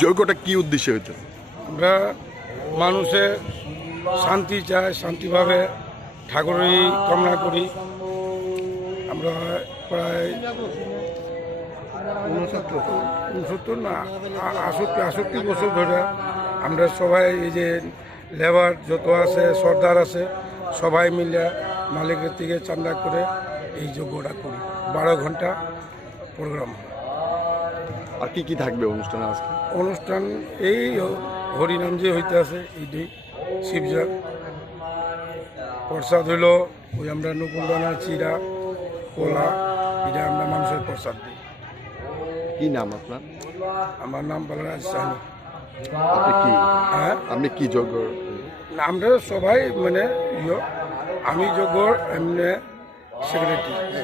যজ্ঞটা কি উদ্দেশ্যে হইতো? আমরা মানুষের শান্তি চাই, শান্তিভাবে ঠাকুরই কামনা করি। আমরা প্রায় 69 না 68 বছর ধরে আমরা সবাই এই যে লেবার যত আছে, সর্দার আছে, সবাই মিলে মালিকের থেকে চাঁদা করে এই যজ্ঞটা করি। 12 ঘন্টা প্রোগ্রাম। আর কি কি থাকবে অনুষ্ঠানে আজকে? অনুষ্ঠান এই হরিনাম যে হইতে আছে এইটাই, শিবজাগ প্রসাদ হইল ওই আমরা নকুলদানা, চিরা, কলা, এটা আমরা মানুষের প্রসাদ দিই। কি নাম আপনার? আমার নাম বালরাজ সাহানি। আপনি কি হ্যাঁ, আপনি কি যজ্ঞ? আমরা সবাই মানে আমি যজ্ঞর এমনি সেক্রেটারি।